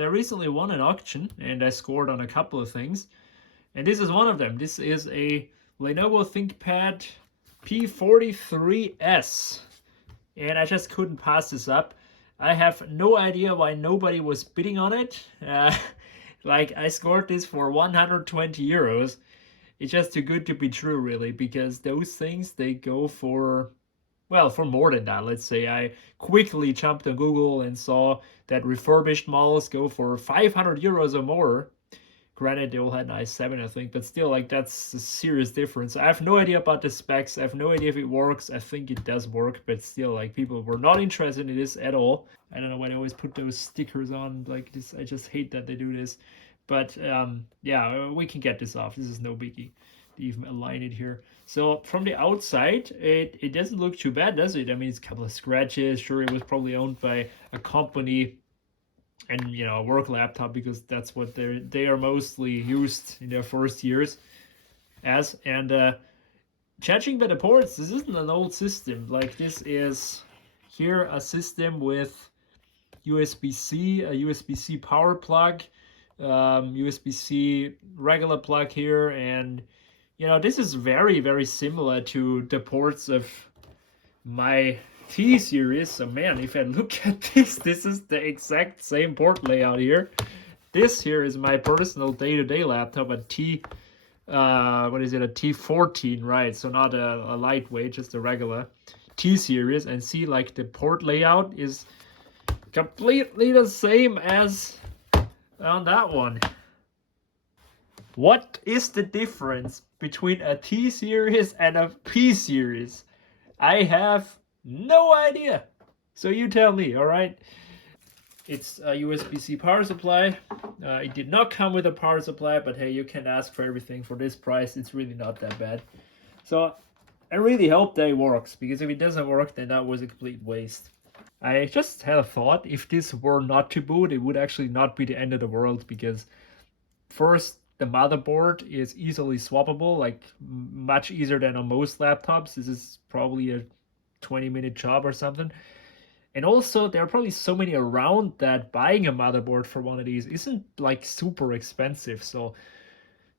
So I recently won an auction and I scored on a couple of things. And this is one of them. This is a Lenovo ThinkPad P43s. And I just couldn't pass this up. I have no idea why nobody was bidding on it. Like, I scored this for 120 euros. It's just too good to be true, really, because those things, they go for, well, for more than that. Let's say I quickly jumped on Google and saw that refurbished models go for 500 euros or more. Granted, they all had an i7, I think, but still, like, that's a serious difference. I have no idea about the specs. I have no idea if it works. I think it does work, but still, like, people were not interested in this at all. I don't know why they always put those stickers on like this. I just hate that they do this. But yeah, we can get this off. This is no biggie to even align it here. So from the outside, it doesn't look too bad, does it? I mean, it's a couple of scratches. Sure, it was probably owned by a company and, you know, a work laptop, because that's what they are mostly used in their first years as. And judging by the ports, this isn't an old system. Like, this is here a system with USB-C, a USB-C power plug, USB-C regular plug here, and you know, this is very, very similar to the ports of my T series. So man, if I look at this is the exact same port layout here. This here is my personal day-to-day laptop, a what is it, a T14, right? So not a lightweight, just a regular T series. And see, like, the port layout is completely the same as on that one. What is the difference between a T series and a P series? I have no idea. So you tell me, all right? It's a USB-C power supply. It did not come with a power supply, but hey, you can ask for everything for this price. It's really not that bad. So I really hope that it works, because if it doesn't work, then that was a complete waste. I just had a thought, if this were not to boot, it would actually not be the end of the world, because first, the motherboard is easily swappable, like much easier than on most laptops. This is probably a 20-minute job or something. And also, there are probably so many around that buying a motherboard for one of these isn't like super expensive. So,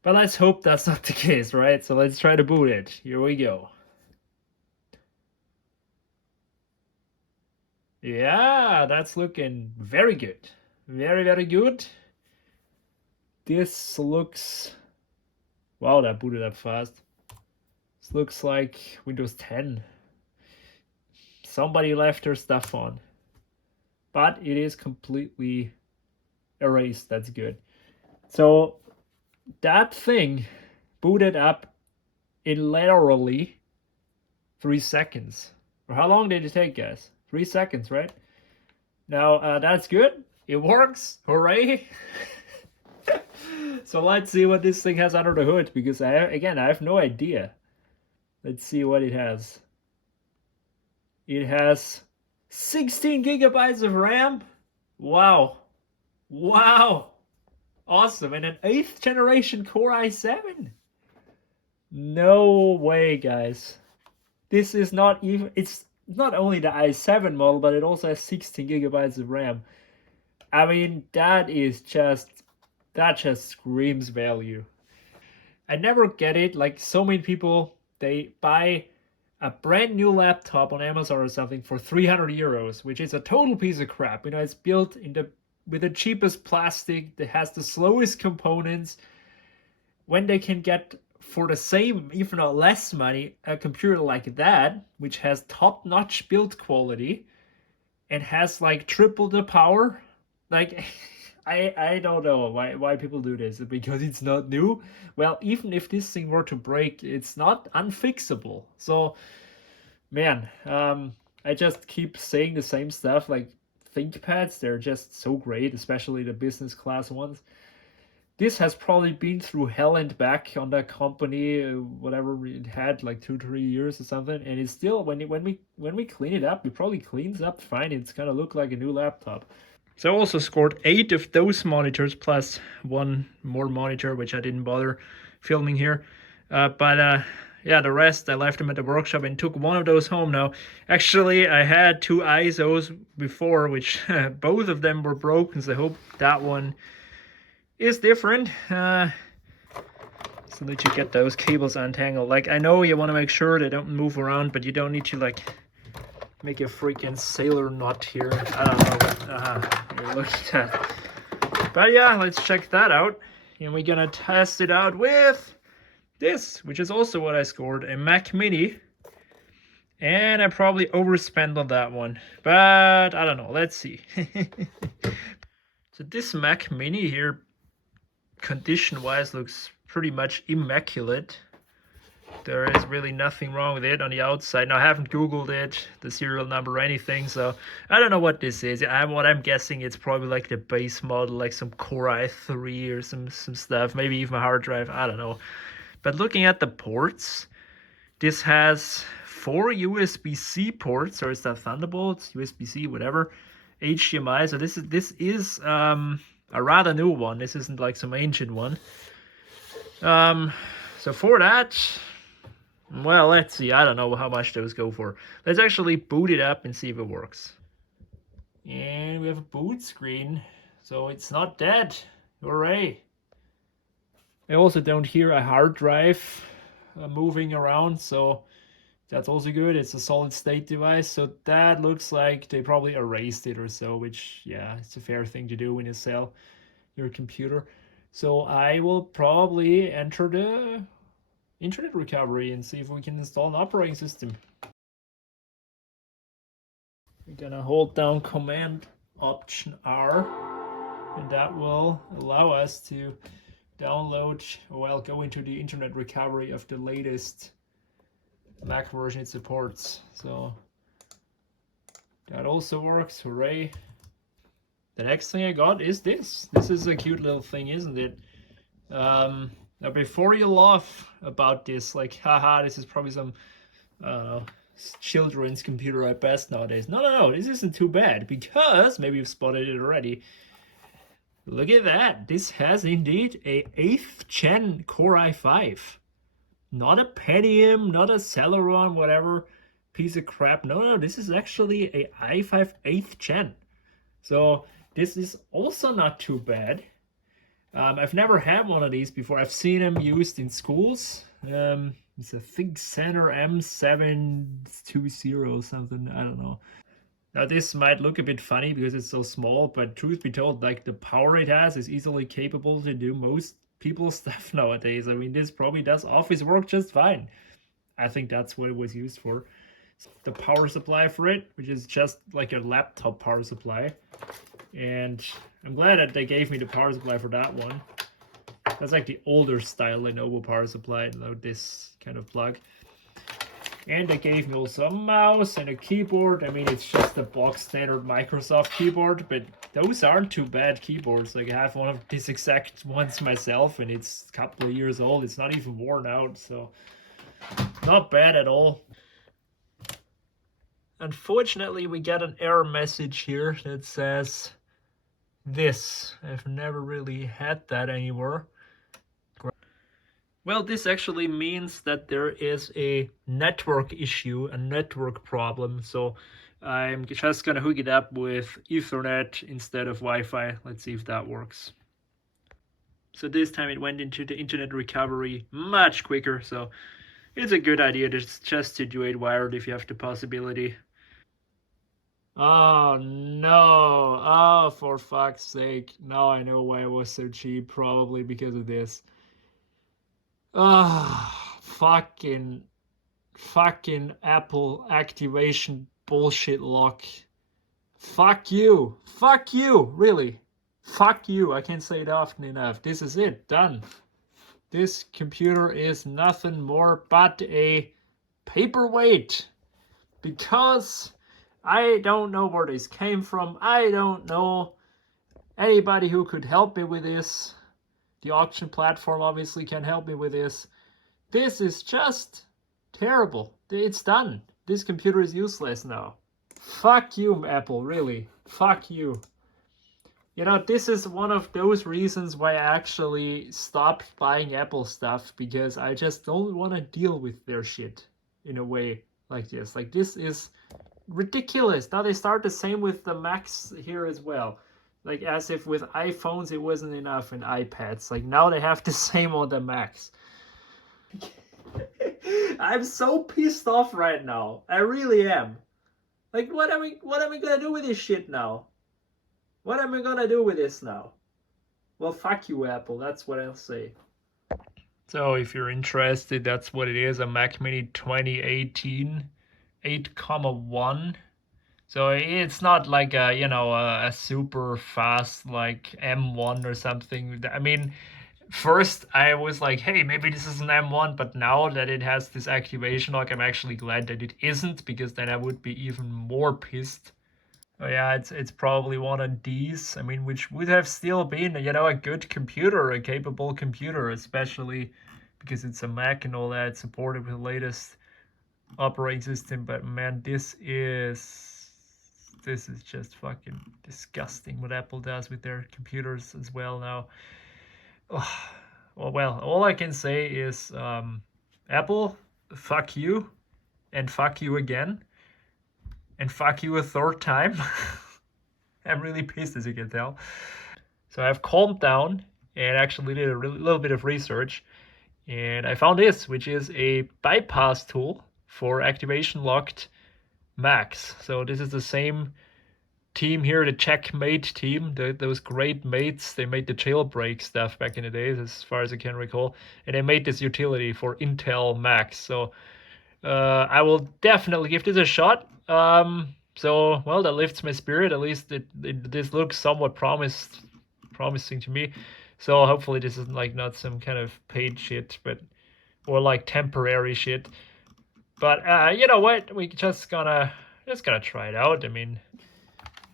but let's hope that's not the case, right? So let's try to boot it. Here we go. Yeah, that's looking very good. Very, very good. This looks... Wow, that booted up fast. This looks like Windows 10. Somebody left their stuff on. But it is completely erased. That's good. So that thing booted up in literally 3 seconds. Or how long did it take, guys? 3 seconds, right? Now, that's good. It works. Hooray. So let's see what this thing has under the hood, because I have no idea. Let's see what it has. It has 16 gigabytes of RAM. Wow. Wow. Awesome. And an 8th generation Core i7. No way, guys. This is not even... It's not only the i7 model, but it also has 16 gigabytes of RAM. I mean, that just screams value. I never get it. Like, so many people, they buy a brand new laptop on Amazon or something for 300 euros, which is a total piece of crap. You know, it's built with the cheapest plastic that has the slowest components. When they can get, for the same, if not less money, a computer like that, which has top-notch build quality and has like triple the power, like... I don't know why people do this, because it's not new. Well, even if this thing were to break, it's not unfixable. So, man, I just keep saying the same stuff. Like, ThinkPads, they're just so great, especially the business class ones. This has probably been through hell and back on that company, whatever it had, like 2-3 years or something, and it's still, when we clean it up, it probably cleans up fine. It's gonna look like a new laptop. So I also scored 8 of those monitors, plus one more monitor, which I didn't bother filming here. But yeah, the rest I left them at the workshop and took one of those home now. Actually, I had two ISOs before, which both of them were broken, so I hope that one is different. So that you get those cables untangled. Like, I know you want to make sure they don't move around, but you don't need to, like, make a freaking sailor knot here. I don't know. You're looking at that. But yeah, let's check that out. And we're gonna test it out with this, which is also what I scored, a Mac Mini. And I probably overspent on that one. But I don't know. Let's see. So this Mac Mini here, condition-wise, looks pretty much immaculate. There is really nothing wrong with it on the outside. Now, I haven't Googled it, the serial number or anything, so I don't know what this is. What I'm guessing, it's probably like the base model, like some Core i3 or some stuff, maybe even a hard drive, I don't know. But looking at the ports, this has 4 USB-C ports, or is that Thunderbolt, USB-C, whatever, HDMI. So this is a rather new one. This isn't like some ancient one. So for that, well, let's see. I don't know how much those go for. Let's actually boot it up and see if it works. And we have a boot screen, so it's not dead. Hooray! I also don't hear a hard drive moving around, so that's also good. It's a solid state device, so that looks like they probably erased it or so, which, yeah, it's a fair thing to do when you sell your computer. So I will probably enter the internet recovery and see if we can install an operating system. We're gonna hold down Command Option R, and that will allow us to download, well, go into the internet recovery of the latest Mac version it supports. So that also works. Hooray! The next thing I got is this. This is a cute little thing, isn't it? Now, before you laugh about this, like, haha, this is probably some, I don't know, children's computer at best nowadays. No, this isn't too bad, because, maybe you've spotted it already, look at that. This has indeed a 8th gen Core i5. Not a Pentium, not a Celeron, whatever piece of crap. No, this is actually a i5 8th gen. So this is also not too bad. I've never had one of these before. I've seen them used in schools. It's a ThinkCentre M720 or something. I don't know. Now this might look a bit funny because it's so small, but truth be told, like, the power it has is easily capable to do most people's stuff nowadays. I mean, this probably does office work just fine. I think that's what it was used for. The power supply for it, which is just like a laptop power supply. And I'm glad that they gave me the power supply for that one. That's like the older style Lenovo power supply, this kind of plug. And they gave me also a mouse and a keyboard. I mean, it's just a box standard Microsoft keyboard, but those aren't too bad keyboards. Like, I have one of these exact ones myself, and it's a couple of years old. It's not even worn out, so not bad at all. Unfortunately, we get an error message here that says this. I've never really had that anywhere. Well, this actually means that there is a network issue, a network problem. So I'm just gonna hook it up with Ethernet instead of Wi-Fi. Let's see if that works. So this time it went into the internet recovery much quicker. So it's a good idea just to do it wired if you have the possibility. Oh no, oh, for fuck's sake. Now I know why it was so cheap, probably because of this. Ah, fucking Apple activation bullshit lock. Fuck you, really. Fuck you, I can't say it often enough. This is it, done. This computer is nothing more but a paperweight. Because I don't know where this came from. I don't know anybody who could help me with this. The auction platform obviously can help me with this. This is just terrible. It's done. This computer is useless now. Fuck you, Apple, really. Fuck you. You know, this is one of those reasons why I actually stopped buying Apple stuff, because I just don't want to deal with their shit in a way like this. Like, this is ridiculous. Now they start the same with the Macs here as well. Like, as if with iPhones it wasn't enough and iPads. Like, now they have the same on the Macs. I'm so pissed off right now. I really am. Like, what am I gonna do with this shit now? What am I gonna do with this now? Well, fuck you, Apple. That's what I'll say. So, if you're interested, that's what it is, a Mac Mini 2018 8,1. So it's not like a, you know, a super fast like M1 or something. I mean, first I was like, hey, maybe this is an M1, but now that it has this activation lock, I'm actually glad that it isn't, because then I would be even more pissed. Oh yeah, it's probably one of these. I mean, which would have still been, you know, a good computer, a capable computer, especially because it's a Mac and all that, supported with the latest operating system. But man, this is just fucking disgusting what Apple does with their computers as well now. Oh, well, all I can say is, Apple, fuck you, and fuck you again, and fuck you a third time. I'm really pissed, as you can tell. So I've calmed down and actually did a little bit of research, and I found this, which is a bypass tool for activation locked Macs. So this is the same team here, the Checkmate team, those great mates. They made the jailbreak stuff back in the days, as far as I can recall, and they made this utility for Intel Macs. So I will definitely give this a shot. So well, that lifts my spirit. At least this looks somewhat promising to me. So hopefully this is like not some kind of paid shit, but or like temporary shit. But you know what? We just gonna try it out. I mean,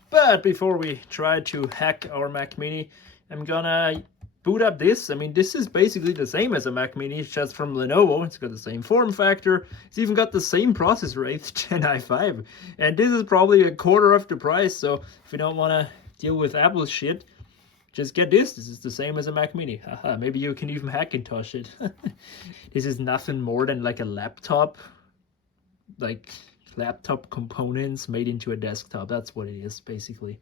but before we try to hack our Mac Mini, I'm gonna boot up this. I mean, this is basically the same as a Mac Mini, it's just from Lenovo. It's got the same form factor. It's even got the same processor rate, Gen i5. And this is probably a quarter of the price, so if you don't want to deal with Apple's shit, just get this. This is the same as a Mac Mini. Haha, maybe you can even Hackintosh it. This is nothing more than like a laptop. Like laptop components made into a desktop. That's what it is, basically.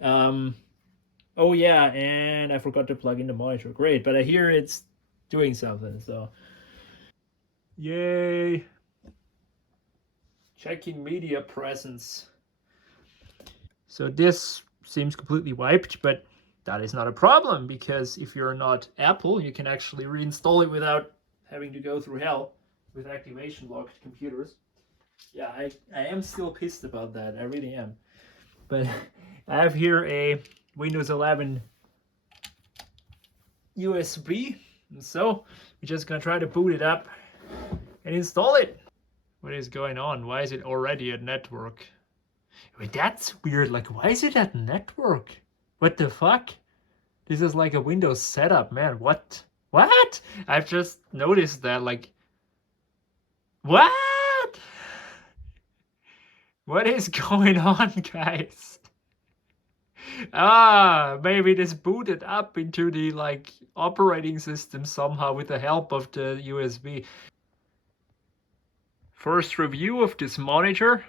Oh yeah, and I forgot to plug in the monitor. Great, but I hear it's doing something, so. Yay! Checking media presence. So this seems completely wiped, but that is not a problem, because if you're not Apple, you can actually reinstall it without having to go through hell with activation locked computers. Yeah, I am still pissed about that. I really am. But I have here a Windows 11 USB. And so we're just gonna try to boot it up and install it. What is going on? Why is it already at network? Wait, that's weird. Like, why is it at network? What the fuck? This is like a Windows setup, man. What? What? I've just noticed that, like, what? What is going on, guys? Maybe this booted up into the like operating system somehow with the help of the USB. First review of this monitor.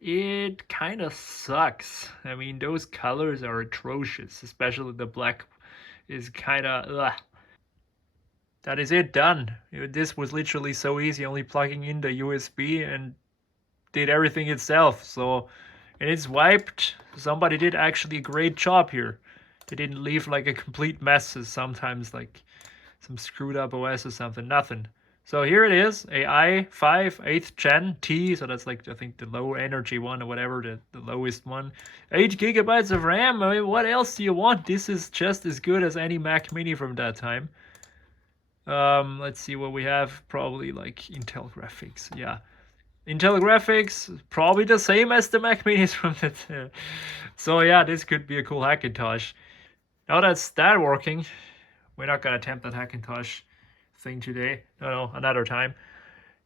It kind of sucks. I mean, those colors are atrocious, especially the black is kind of. That is it, done. This was literally so easy, only plugging in the USB and did everything itself. So, and it's wiped. Somebody did actually a great job here. They didn't leave like a complete mess as sometimes like some screwed up OS or something. Nothing. So here it is, a i5 8th gen T, so that's like I think the low energy one or whatever, the lowest one. 8 gigabytes of RAM. I mean, what else do you want? This is just as good as any Mac Mini from that time. Let's see what we have. Probably like Intel graphics. Yeah. Intel graphics, probably the same as the Mac Minis from that. So yeah, this could be a cool Hackintosh. Now that's that working, we're not gonna attempt that Hackintosh thing today. No, another time.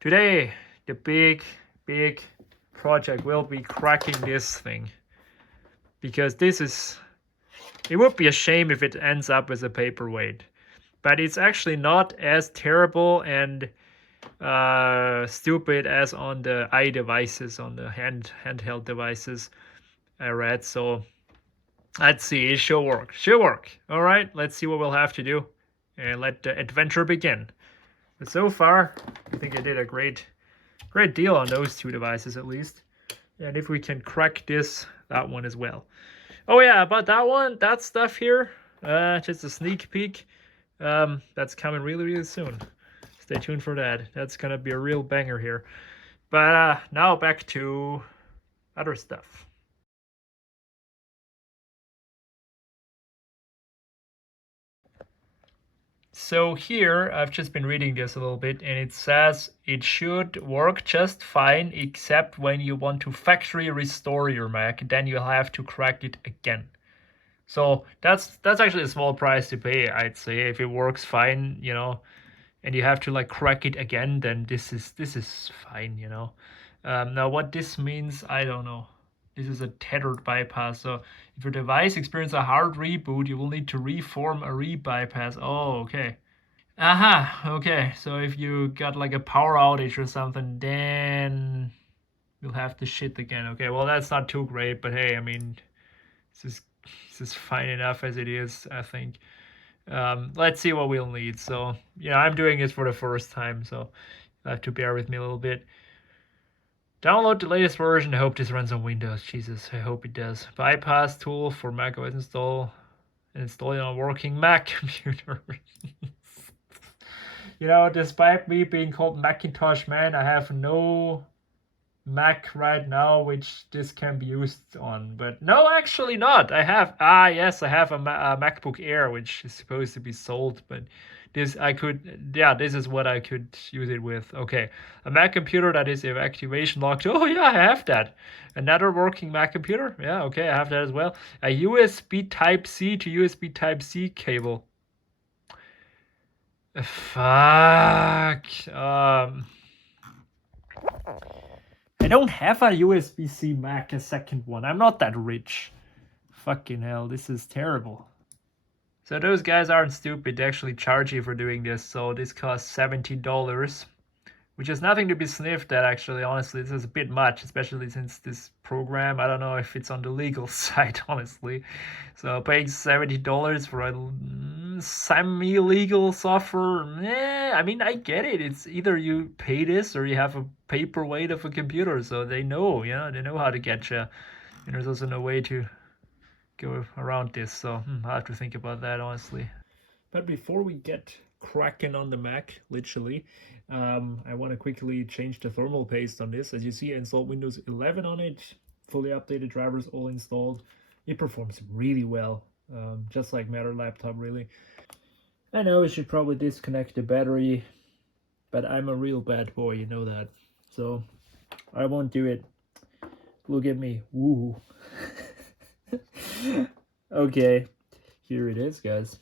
Today, the big project will be cracking this thing, because this is It would be a shame if it ends up as a paperweight. But it's actually not as terrible and stupid as on the iDevices, on the handheld devices I read. So let's see, it should work. Should work. All right, let's see what we'll have to do, and let the adventure begin. But so far, I think I did a great deal on those two devices at least. And if we can crack that one as well. Oh yeah, about that one, that stuff here, just a sneak peek. That's coming really soon. Stay tuned for that. That's gonna be a real banger here. But now back to other stuff. So here, I've just been reading this a little bit, and it says it should work just fine, except when you want to factory restore your Mac, then you'll have to crack it again. So that's actually a small price to pay, I'd say. If it works fine, you know, and you have to like crack it again, then this is fine, you know. Now what this means, I don't know. This is a tethered bypass. So if your device experiences a hard reboot, you will need to reform a re-bypass. Oh, okay. Aha, okay. So if you got like a power outage or something, then you'll have to shit again. Okay, well that's not too great, but hey, I mean, this is this is fine enough as it is, I think. Let's see what we'll need. So, you know, I'm doing this for the first time, so you'll have to bear with me a little bit. Download the latest version. I hope this runs on Windows. Jesus, I hope it does. Bypass tool for macOS install it on a working Mac computer. You know, despite me being called Macintosh man, I have no Mac right now which this can be used on. But no, actually not. I have yes, I have a MacBook Air which is supposed to be sold, but this this is what I could use it with. Okay, a Mac computer that is evacuation locked. Oh yeah, I have that. Another working Mac computer. Yeah, okay, I have that as well. A USB Type C to USB Type C cable. Fuck. I don't have a USB-C Mac, a second one. I'm not that rich. Fucking hell, this is terrible. So those guys aren't stupid. They actually charge you for doing this. So this costs $70, which is nothing to be sniffed at, actually. Honestly, this is a bit much, especially since this program, I don't know if it's on the legal side, honestly. So paying $70 for a semi-legal software, I mean, I get it. It's either you pay this or you have a paperweight of a computer, so they know, they know how to get you. And there's also no way to go around this, so I'll have to think about that, honestly. But before we get cracking on the Mac, literally, I want to quickly change the thermal paste on this. As you see, I installed Windows 11 on it, fully updated drivers all installed. It performs really well, just like Matter laptop, really. I know I should probably disconnect the battery, but I'm a real bad boy, you know that. So I won't do it. Look at me. Woo. Okay, here it is, guys.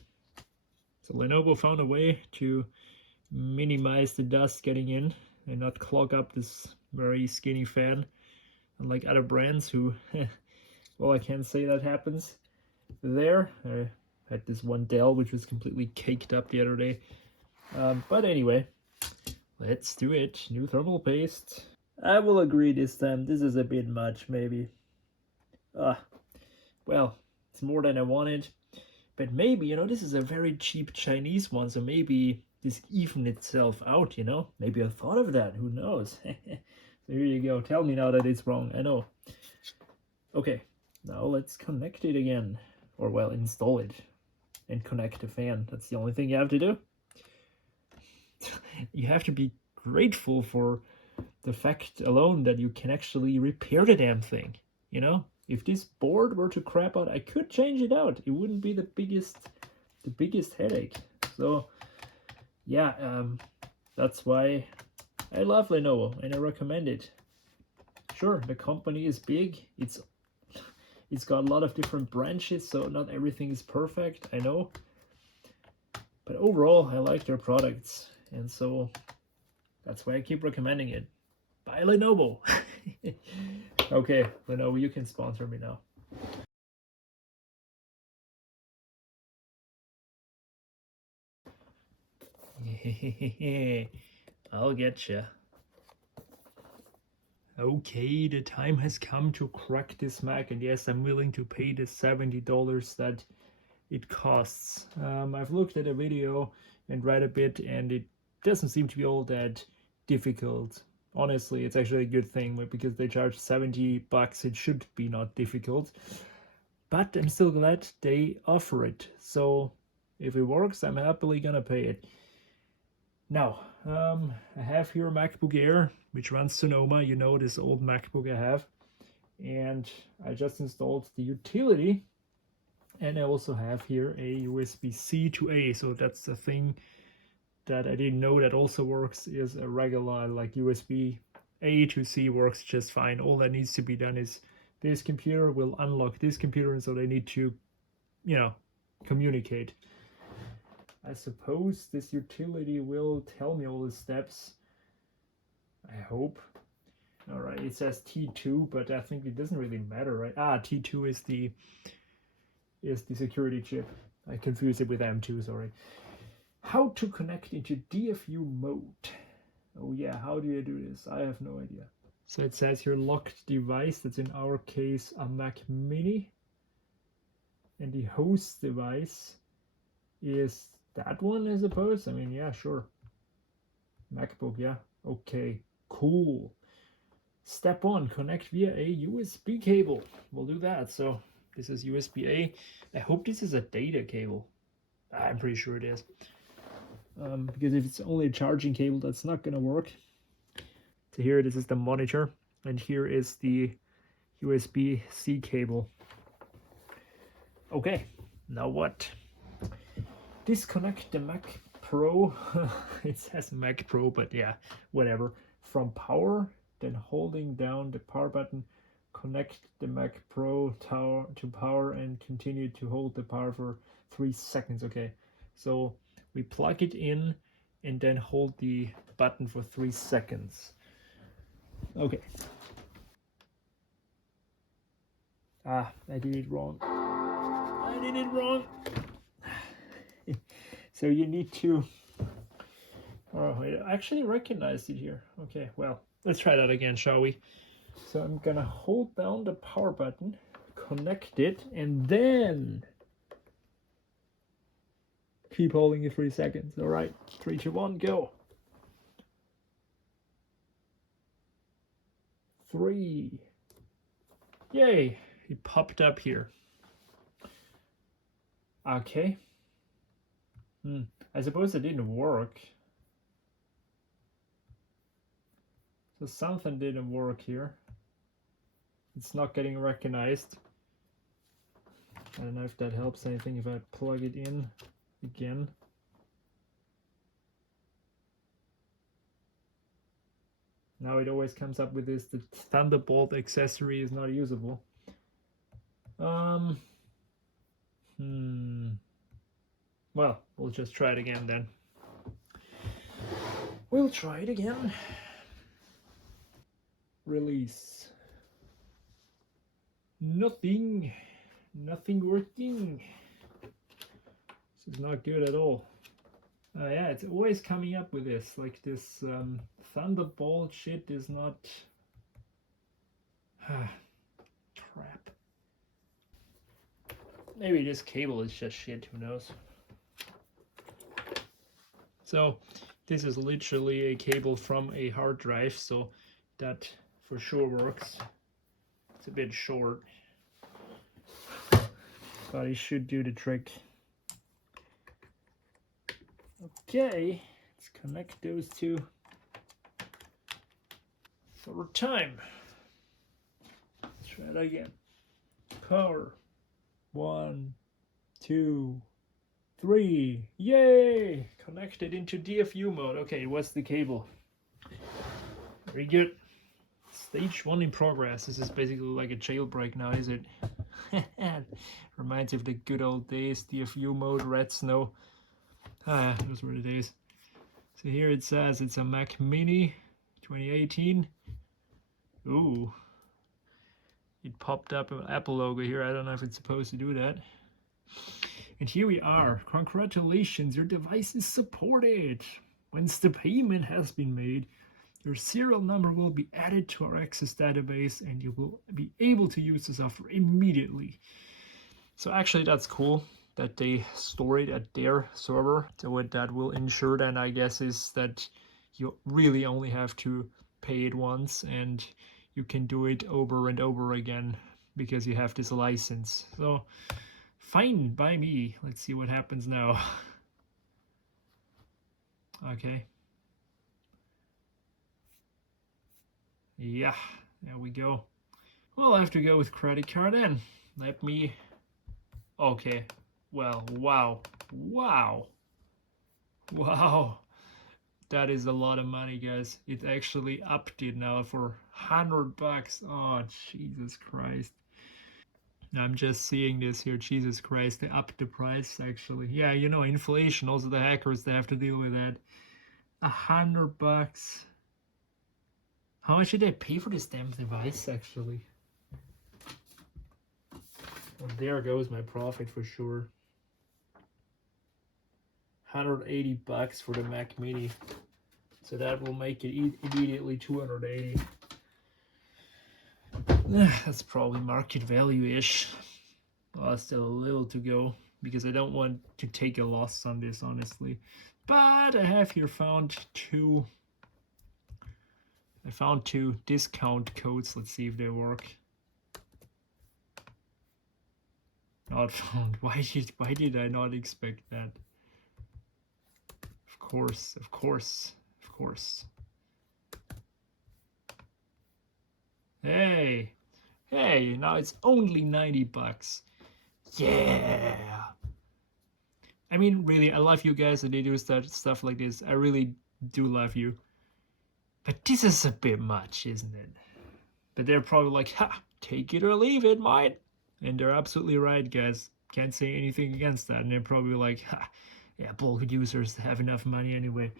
So Lenovo found a way to minimize the dust getting in and not clog up this very skinny fan, unlike other brands who, well, I can't say that happens there. I had this one Dell which was completely caked up the other day. But anyway, let's do it. New thermal paste. I will agree this time. This is a bit much, maybe. Well, it's more than I wanted. But maybe, this is a very cheap Chinese one, so maybe this even itself out, Maybe I thought of that, who knows? So here you go. Tell me now that it's wrong, I know. Okay, now let's connect it again. Or, well, install it and connect the fan. That's the only thing you have to do. You have to be grateful for the fact alone that you can actually repair the damn thing, If this board were to crap out, I could change it out. It wouldn't be the biggest headache. So yeah, that's why I love Lenovo and I recommend it. Sure, the company is big. It's got a lot of different branches, so not everything is perfect, I know. But overall, I like their products, and so that's why I keep recommending it. Buy Lenovo. Okay, Lenovo, you can sponsor me now. I'll get you. Okay, the time has come to crack this Mac, and yes, I'm willing to pay the $70 that it costs. I've looked at a video and read a bit, and it doesn't seem to be all that difficult. Honestly, it's actually a good thing, but because they charge $70, it should be not difficult. But I'm still glad they offer it. So if it works, I'm happily gonna pay it. Now, I have here a MacBook Air, which runs Sonoma. You know, this old MacBook I have. And I just installed the utility. And I also have here a USB-C to A. So that's the thing that I didn't know that also works, is a regular like USB A to C works just fine. All that needs to be done is this computer will unlock this computer, and so they need to, you know, communicate. I suppose this utility will tell me all the steps. I hope. All right, it says T2, but I think it doesn't really matter, right? T2 is the security chip. I confused it with M2, sorry. How to connect into DFU mode. Oh yeah, how do you do this? I have no idea. So it says here locked device, that's in our case a Mac Mini. And the host device is that one, I suppose. I mean, yeah, sure. MacBook, yeah. Okay, cool. Step 1, connect via a USB cable. We'll do that. So this is USB-A. I hope this is a data cable. I'm pretty sure it is. Because if it's only a charging cable, that's not gonna work. So here, this is the monitor, and here is the USB-C cable. Okay, now what? Disconnect the Mac Pro. It says Mac Pro, but yeah, whatever. From power, then holding down the power button, connect the Mac Pro to power and continue to hold the power for 3 seconds. Okay, so we plug it in and then hold the button for 3 seconds. Okay. I did it wrong. I did it wrong. So you need to... Oh, I actually recognized it here. Okay, well, let's try that again, shall we? So I'm gonna hold down the power button, connect it, and then keep holding it 3 seconds. All right, 3, 2, 1, go. 3. Yay, it popped up here. Okay. I suppose it didn't work. So something didn't work here. It's not getting recognized. I don't know if that helps anything if I plug it in again. Now it always comes up with this: the Thunderbolt accessory is not usable. Well, we'll just try it again then. We'll try it again. Release. Nothing working. This is not good at all. Yeah, it's always coming up with this, like this Thunderbolt shit is not... Crap. Maybe this cable is just shit, who knows. So this is literally a cable from a hard drive, so that for sure works. It's a bit short, but it should do the trick. Okay, let's connect those two. Third time. Let's try that again. Power. 1, 2, 3. Yay! Connected into DFU mode. Okay, what's the cable? Very good. Stage 1 in progress. This is basically like a jailbreak now, is it? Reminds me of the good old days. DFU mode, red snow. Those were the days. So here it says it's a Mac Mini 2018. Ooh. It popped up an Apple logo here. I don't know if it's supposed to do that. And here we are. Congratulations, your device is supported. Once the payment has been made, your serial number will be added to our Access database and you will be able to use the software immediately. So actually that's cool that they store it at their server. So what that will ensure then, I guess, is that you really only have to pay it once and you can do it over and over again because you have this license. So fine by me. Let's see what happens now. Okay. Yeah, there we go. Well, I have to go with credit card then. Let me... Okay. Well, wow. Wow. Wow. That is a lot of money, guys. It actually upped it now for $100. Oh, Jesus Christ. I'm just seeing this here. Jesus Christ, they upped the price actually. Yeah, you know, inflation. Also, the hackers, they have to deal with that. $100. How much did I pay for this damn device actually? Well, there goes my profit for sure. $180 for the Mac Mini. So that will make it immediately 280. That's probably market value-ish. Well, still a little to go because I don't want to take a loss on this, honestly. But I have here found two discount codes. Let's see if they work. Not found. Why did I not expect that? Of course, of course, of course. Hey, hey, now it's only $90. Yeah. I mean, really, I love you guys that they do stuff like this. I really do love you. But this is a bit much, isn't it? But they're probably like, ha, take it or leave it, mate. And they're absolutely right, guys. Can't say anything against that. And they're probably like, ha, yeah, bulk users have enough money anyway.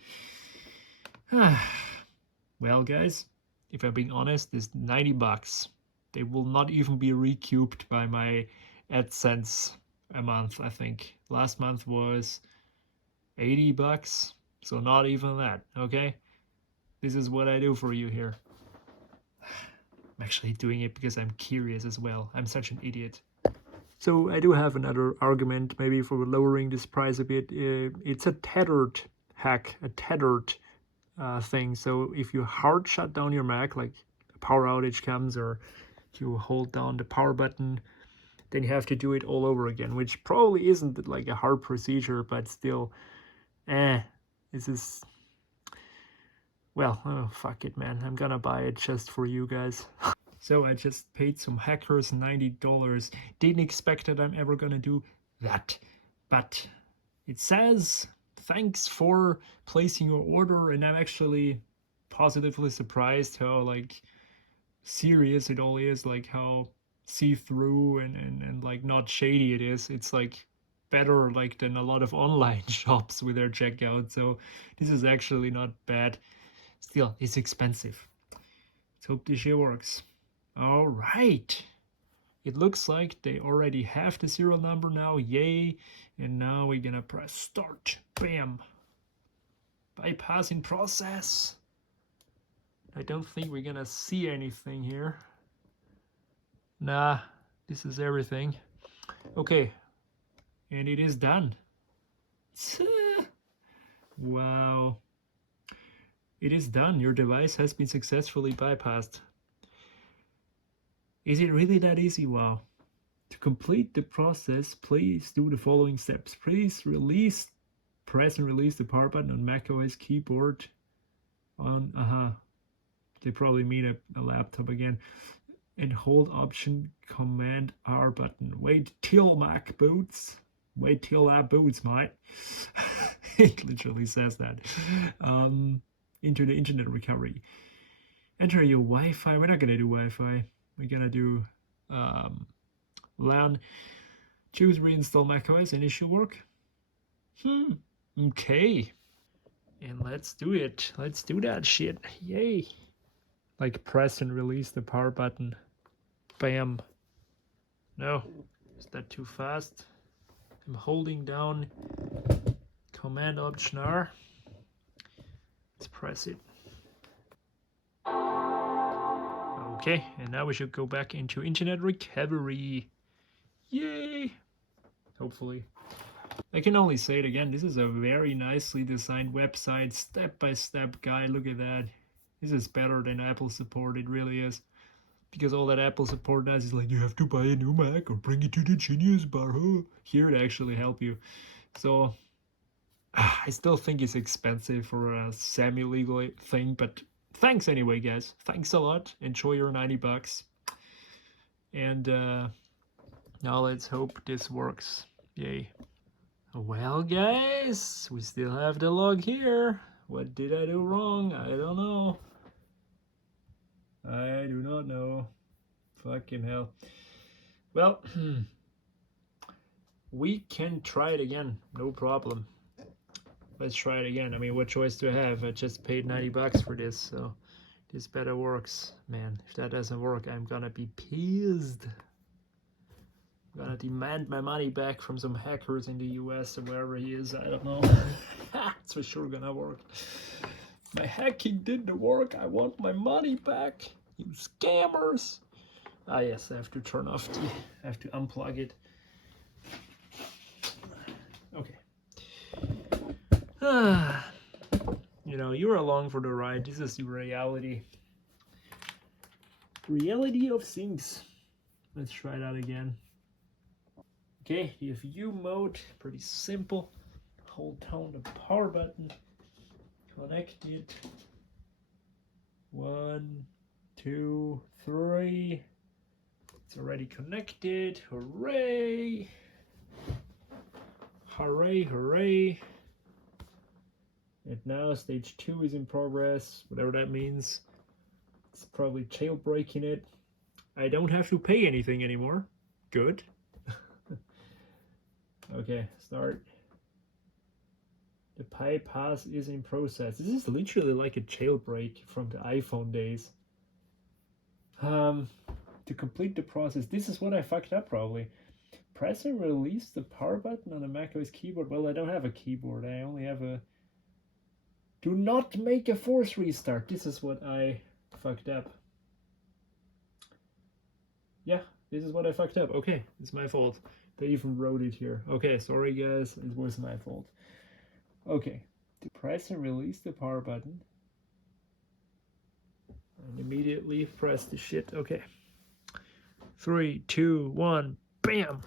Well, guys, if I'm being honest, this $90, they will not even be recouped by my AdSense a month, I think. Last month was $80, so not even that, okay? This is what I do for you here. I'm actually doing it because I'm curious as well. I'm such an idiot. So I do have another argument maybe for lowering this price a bit. It's a tethered hack, a tethered thing. So if you hard shut down your Mac, like a power outage comes or you hold down the power button, then you have to do it all over again, which probably isn't like a hard procedure, but still, this is, well, oh, fuck it, man. I'm gonna buy it just for you guys. So I just paid some hackers $90. Didn't expect that I'm ever gonna do that, but it says thanks for placing your order, and I'm actually positively surprised how like serious it all is, like how see-through and like not shady it is. It's like better like than a lot of online shops with their checkout. So this is actually not bad. Still, it's expensive. Let's hope this shit works. All right. It looks like they already have the serial number now. Yay. And now we're gonna press start. Bam. Bypassing process. I don't think we're gonna see anything here. Nah, this is everything. Okay. And it is done. Wow. It is done. Your device has been successfully bypassed. Is it really that easy? Wow. To complete the process, please do the following steps. Please press and release the power button on macOS keyboard on, they probably mean a laptop again, and hold Option Command R button. Wait till Mac boots. Wait till that boots, mate. It literally says that. Into the internet recovery. Enter your Wi-Fi. We're not gonna do Wi-Fi. We're gonna do LAN. Choose reinstall macOS and it should work. Okay. And let's do it. Let's do that shit. Yay. Like press and release the power button. Bam. No. Is that too fast? I'm holding down Command Option R. Let's press it. Okay, and now we should go back into internet recovery. Yay! Hopefully. I can only say it again, this is a very nicely designed website, step-by-step guide. Look at that. This is better than Apple support, it really is. Because all that Apple support does is like, you have to buy a new Mac or bring it to the Genius Bar. Huh? Here it actually help you. So I still think it's expensive for a semi-legal thing, but thanks anyway, guys. Thanks a lot. Enjoy your 90 bucks. And now let's hope this works. Yay. Well, guys, we still have the log here. What did I do wrong? I don't know. I do not know. Fucking hell. Well, we can try it again. No problem. Let's try it again. I mean, what choice do I have? I just paid 90 bucks for this, so this better works. Man, if that doesn't work, I'm gonna be pissed. I'm gonna demand my money back from some hackers in the US or wherever he is. I don't know. It's for sure gonna work. My hacking didn't work. I want my money back. You scammers. Ah, yes, I have to turn off the... I have to unplug it. Okay. You know, you're along for the ride. This is the reality. Reality of things. Let's try that again. Okay, the view mode, pretty simple. Hold down the power button. Connect it. 1, 2, 3. It's already connected. Hooray! Hooray, hooray. And now stage 2 is in progress, whatever that means. It's probably jailbreaking it. I don't have to pay anything anymore. Good. Okay, start. The bypass is in process. This is literally like a jailbreak from the iPhone days. To complete the process, this is what I fucked up probably. Press and release the power button on the macOS keyboard. Well, I don't have a keyboard. I only have a... Do not make a force restart. This is what I fucked up. Yeah, this is what I fucked up. Okay, it's my fault. They even wrote it here. Okay, sorry guys, it was my fault. Okay, to press and release the power button. And immediately press the shit. Okay. 3, 2, 1, bam!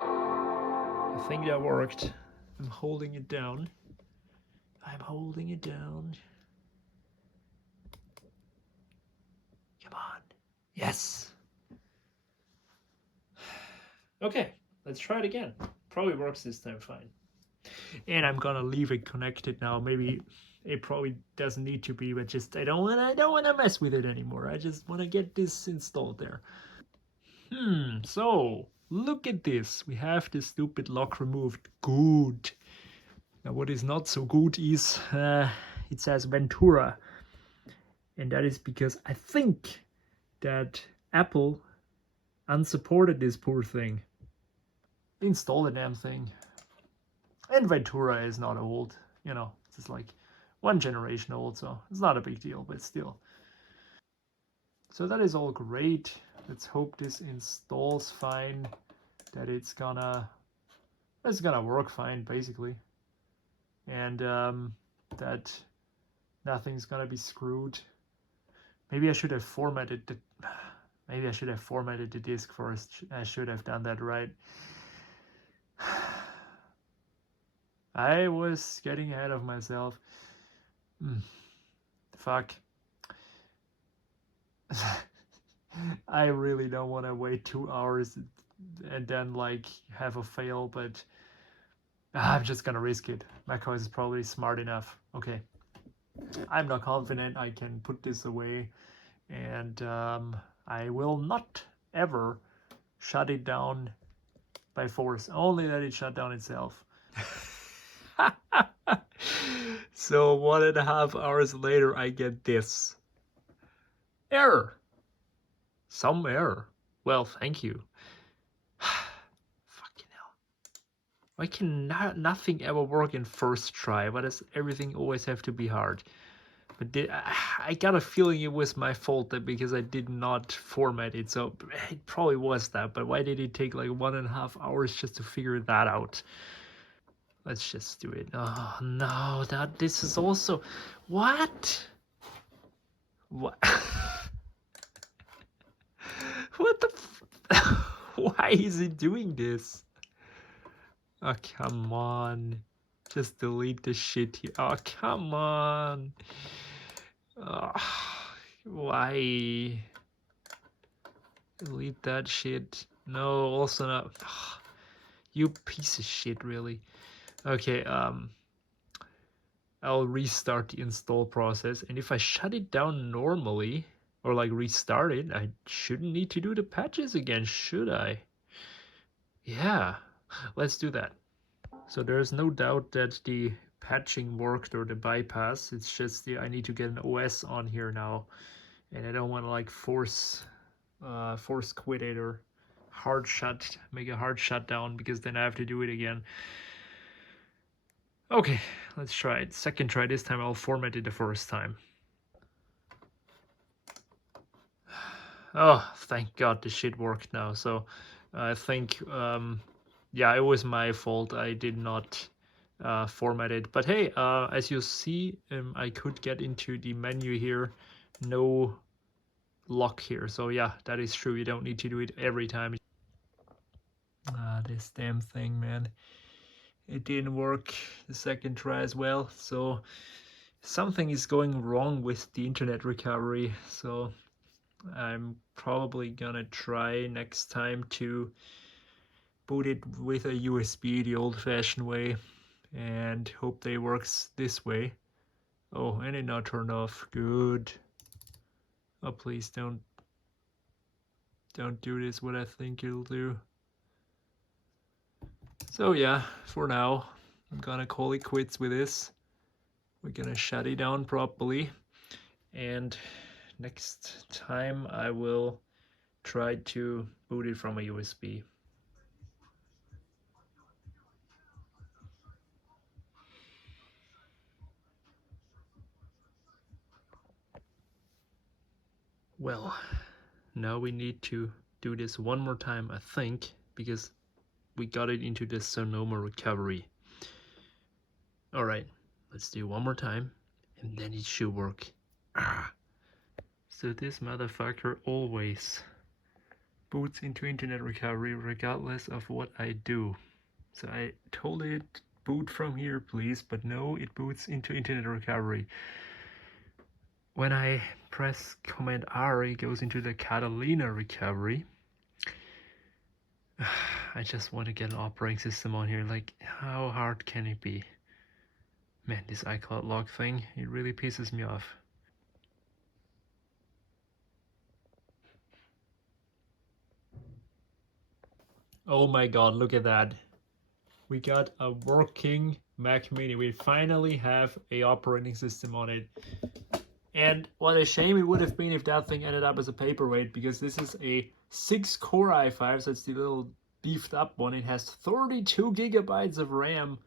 I think that worked. I'm holding it down. I'm holding it down. Come on. Yes! Okay, let's try it again. Probably works this time fine. And I'm gonna leave it connected now. Maybe it probably doesn't need to be, but just I don't wanna mess with it anymore. I just wanna get this installed there. So look at this. We have the stupid lock removed. Good. Now what is not so good is it says Ventura. And that is because I think that Apple unsupported this poor thing. Install the damn thing. And Ventura is not old, you know, it's just like 1 generation old, so it's not a big deal, but still. So that is all great. Let's hope this installs fine, that it's gonna work fine basically, and that nothing's gonna be screwed. Maybe I should have formatted the disk first. I should have done that right. I was getting ahead of myself. Fuck. I really don't want to wait 2 hours and then like have a fail, but I'm just gonna risk it. macOS is probably smart enough. Okay. I'm not confident I can put this away, and I will not ever shut it down by force. Only let it shut down itself. So 1.5 hours later, I get this. Error. Some error. Well, thank you. Why can nothing ever work in first try? Why does everything always have to be hard? But I got a feeling it was my fault that because I did not format it, so it probably was that. But why did it take like 1.5 hours just to figure that out? Let's just do it. Oh no, this is also what? What? What the? Why is it doing this? Oh come on, just delete the shit here. Oh come on. Oh, why? Delete that shit. No, also not. Oh, you piece of shit, really. Okay, I'll restart the install process, and if I shut it down normally, or like restart it, I shouldn't need to do the patches again, should I? Yeah, let's do that. So there's no doubt that the patching worked, or the bypass. It's just I need to get an OS on here now, and I don't want to like force quit it or make a hard shutdown, because then I have to do it again. Okay, let's try it. Second try this time. I'll format it the first time. Oh, thank God the shit worked now. So I think, yeah, it was my fault. I did not format it. But hey, as you see, I could get into the menu here. No lock here. So yeah, that is true. You don't need to do it every time. This damn thing, man. It didn't work the second try as well. So something is going wrong with the internet recovery. So I'm probably gonna try next time to boot it with a USB the old-fashioned way and hope that it works this way. Oh, and it now turned off. Good. Oh, please don't do this what I think it'll do. So yeah, for now, I'm gonna call it quits with this. We're gonna shut it down properly, and next time I will try to boot it from a USB. Well, now we need to do this one more time, I think, because we got it into the Sonoma recovery. Alright, let's do one more time, and then it should work. So this motherfucker always boots into internet recovery regardless of what I do. So I told it boot from here please, but no, it boots into internet recovery. When I press Command R, it goes into the Catalina recovery. I just want to get an operating system on here. Like, how hard can it be? Man, this iCloud log thing, it really pisses me off. Oh my god, look at that. We got a working Mac Mini. We finally have a operating system on it. And what a shame it would have been if that thing ended up as a paperweight, because this is a 6-core i5, so it's the little beefed up one. It has 32 gigabytes of RAM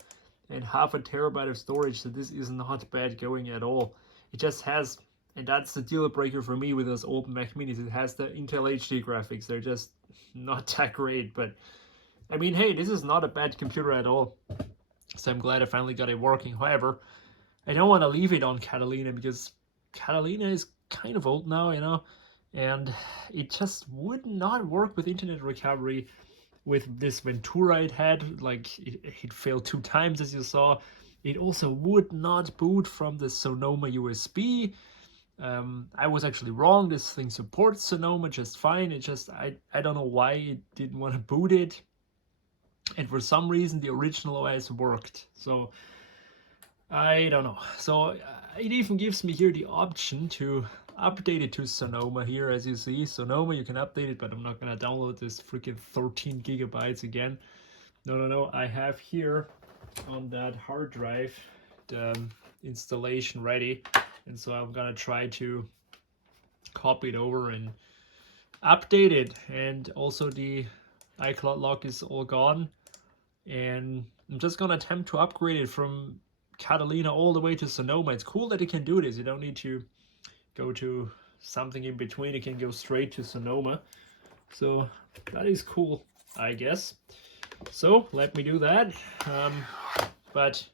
and half a terabyte of storage, so this is not bad going at all. It just has, and that's the deal breaker for me with those old Mac Minis, it has the Intel HD graphics. They're just not that great, but I mean, hey, this is not a bad computer at all. So I'm glad I finally got it working. However, I don't want to leave it on Catalina, because Catalina is kind of old now, you know, and it just would not work with internet recovery with this Ventura it had. Like, it failed 2 times, as you saw. It also would not boot from the Sonoma USB. I was actually wrong. This thing supports Sonoma just fine. It just, I don't know why it didn't want to boot it. And for some reason, the original OS worked. So I don't know. So it even gives me here the option to update it to Sonoma here, as you see. Sonoma, you can update it, but I'm not gonna download this freaking 13 gigabytes again. No. I have here on that hard drive the installation ready, and so I'm gonna try to copy it over and update it. And also the iCloud lock is all gone. and I'm just gonna attempt to upgrade it from Catalina all the way to Sonoma. It's cool that you can do this. You don't need to go to something in between. You can go straight to Sonoma. So that is cool, I guess. So let me do that. But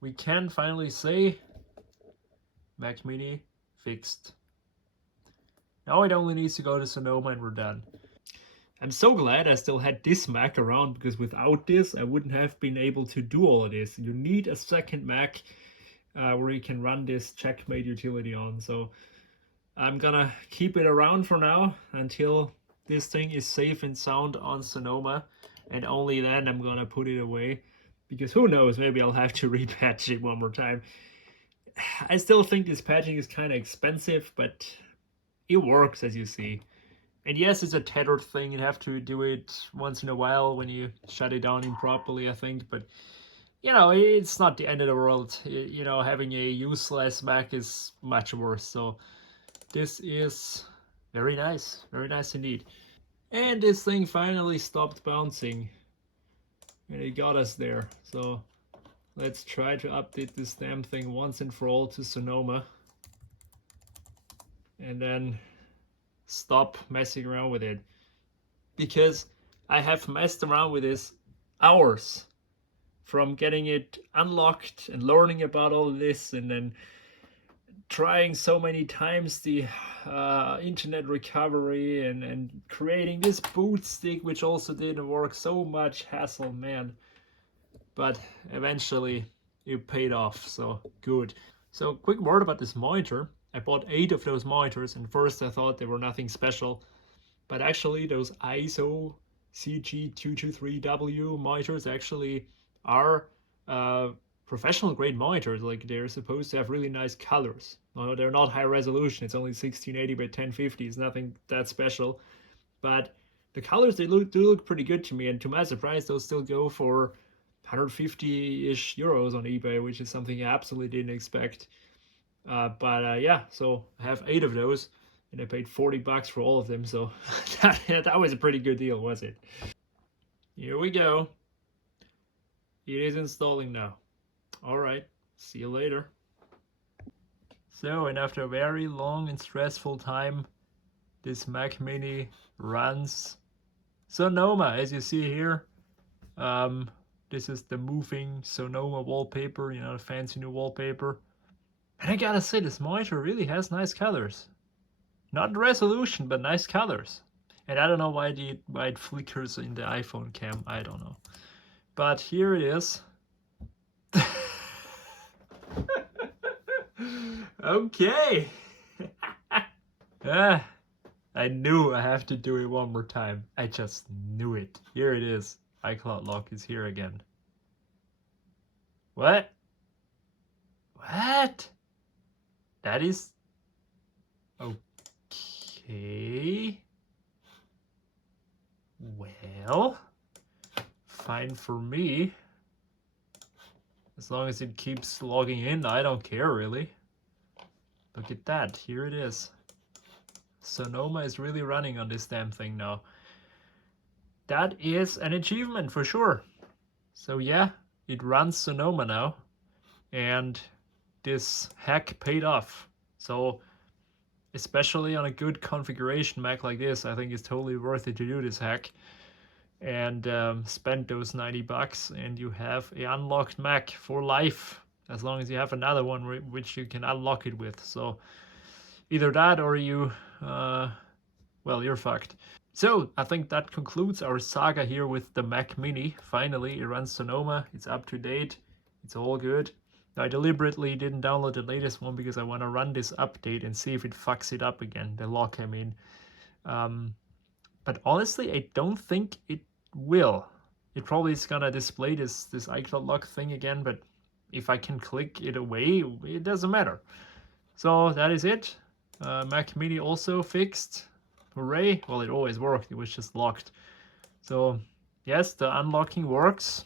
we can finally say Mac Mini fixed. Now it only needs to go to Sonoma and we're done. I'm so glad I still had this Mac around, because without this I wouldn't have been able to do all of this. You need a second Mac where you can run this Checkmate utility on. So I'm gonna keep it around for now until this thing is safe and sound on Sonoma, and only then I'm gonna put it away, because who knows, maybe I'll have to repatch it one more time. I still think this patching is kind of expensive, but it works, as you see. And yes, it's a tethered thing. You have to do it once in a while when you shut it down improperly, I think. But, you know, it's not the end of the world. You know, having a useless Mac is much worse. So this is very nice indeed. And this thing finally stopped bouncing. And it got us there. So let's try to update this damn thing once and for all to Sonoma. And then stop messing around with it, because I have messed around with this hours, from getting it unlocked and learning about all this, and then trying so many times the internet recovery, and creating this boot stick, which also didn't work. So much hassle, man. But eventually it paid off, so good. So quick word about this monitor. I bought 8 of those monitors, and first I thought they were nothing special, but actually those ISO CG223W monitors actually are professional grade monitors. Like, they're supposed to have really nice colors. No, they're not high resolution. It's only 1680 by 1050. It's nothing that special, but the colors, they do look pretty good to me, and to my surprise those still go for 150-ish euros on eBay, which is something I absolutely didn't expect. Yeah, so I have 8 of those, and I paid 40 bucks for all of them, so that was a pretty good deal, was it? Here we go. It is installing now. Alright, see you later. So, and after a very long and stressful time, this Mac Mini runs Sonoma, as you see here. This is the moving Sonoma wallpaper, you know, the fancy new wallpaper. And I gotta say, this monitor really has nice colors. Not resolution, but nice colors. And I don't know why it flickers in the iPhone cam. I don't know. But here it is. Okay. I knew I have to do it one more time. I just knew it. Here it is. iCloud lock is here again. What? What? That is... Okay. Well, fine for me. As long as it keeps logging in, I don't care really. Look at that, here it is. Sonoma is really running on this damn thing now. That is an achievement for sure. So yeah, it runs Sonoma now, and this hack paid off. So especially on a good configuration Mac like this, I think it's totally worth it to do this hack and spend those 90 bucks, and you have an unlocked Mac for life, as long as you have another one which you can unlock it with. So either that, or you well, you're fucked. So I think that concludes our saga here with the Mac Mini. Finally, it runs Sonoma, it's up to date, it's all good. Now, I deliberately didn't download the latest one because I want to run this update and see if it fucks it up again, the lock I mean. But honestly, I don't think it will. It probably is gonna display this iCloud lock thing again, but if I can click it away, it doesn't matter. So that is it. Mac Mini also fixed. Hooray. Well, it always worked, it was just locked. So yes, the unlocking works,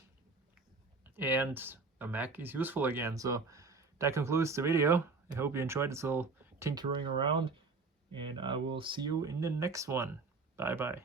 and the Mac is useful again. So that concludes the video. I hope you enjoyed this little tinkering around, and I will see you in the next one. Bye bye.